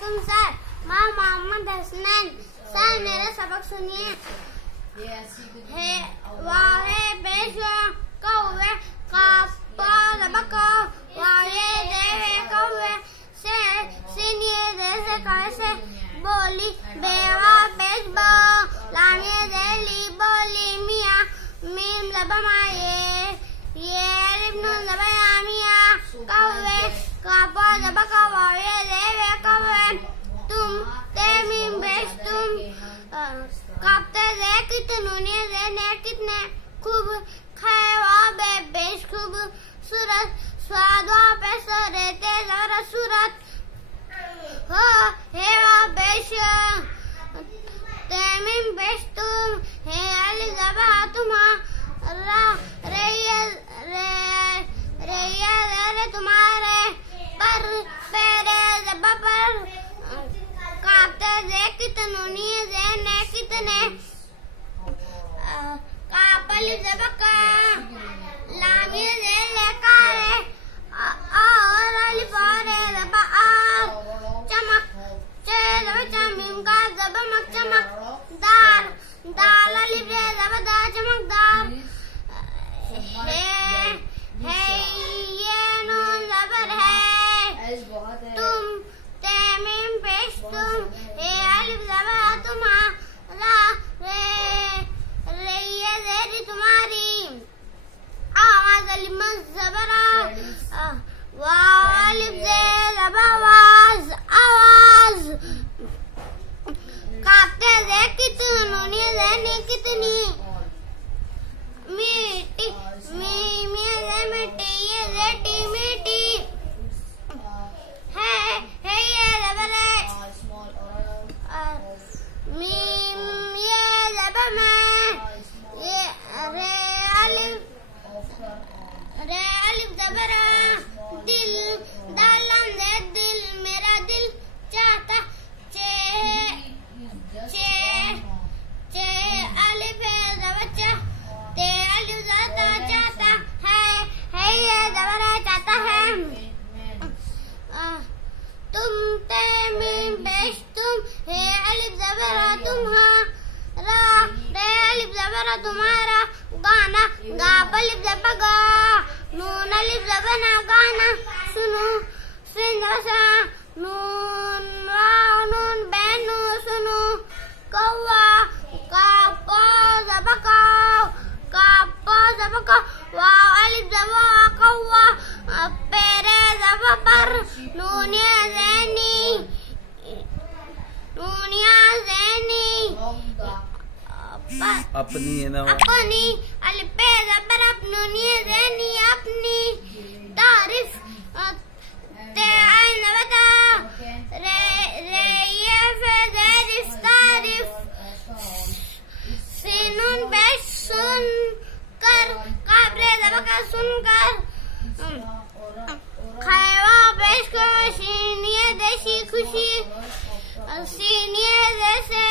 वालेकुम सर। मैं मोहम्मद हसनैन। सर मेरा सबक सुनिए। वाहे पेश कौवे कापा सबको वाहे देवे कौवे से सीनिए जैसे कैसे बोली बेवा पेश बो लाने देली बोली मिया मीम लबमाए ये लिब्नु लबयामिया कौवे कापा सबको वाहे देवे कौवे तुम तेमीम बेश तुम कापते दे कितने देने कितने खूब खैवा बे बेश खूब सूरत स्वादवा पे सरेते जरा सूरत हो हेवा बेश तेमीम बेश तुम हे अली जबा तुम्हारा रे तुम्हारे पर पेरे जबा पर कापते दे कितने कापल जबका लामी दे लेकारे और अली पारे जबा चमक चे जबा चमीम का जबा मक चमक दार दाल अली रे जबा दा चमकदार है ये नून जबर है तुम तेमीम पेश तुम हे अलिफ जबा तुम्हारा रे ये जेरी तुम्हारी आवाज अलिफ जबरा वाव अलिफ जे जबा आवाज आवाज कापते दे कितनी देनी कितनी मीठी मी दे मिट्टी ये रेटी मीठी है ये जबर मीम ये जबर में ये रे अलिफ जबर दिल दालम दे दिल मेरा दिल चाहता चे अलिफ जबर ते अलिफ जाता चाहता है ये जबर चाहता है तुम तेमीम पेश तुम हे अलिफ जबरा तुम्हारा रे अलिफ जबरा तुम्हारा गाना गा अलिफ जबगा नून अलिफ जबना गाना सुनो सिन जबसा नून वाव नून बैनु सुनो कौवा कापो जबका वाव अलिफ जबा कौवा पेरे जबा पर नूनिया ज़ैनी अपनी है ना अपनी अलिफ जबर अपनी ज़ैनी अपनी तारीफ ते आइन बता रे ये फ़ेज़ तारीफ सीनुन बेश सुन कर काबरे जबका सुनकर खैवा पेश को सीनिये देशी खुशी सीनिये जैसे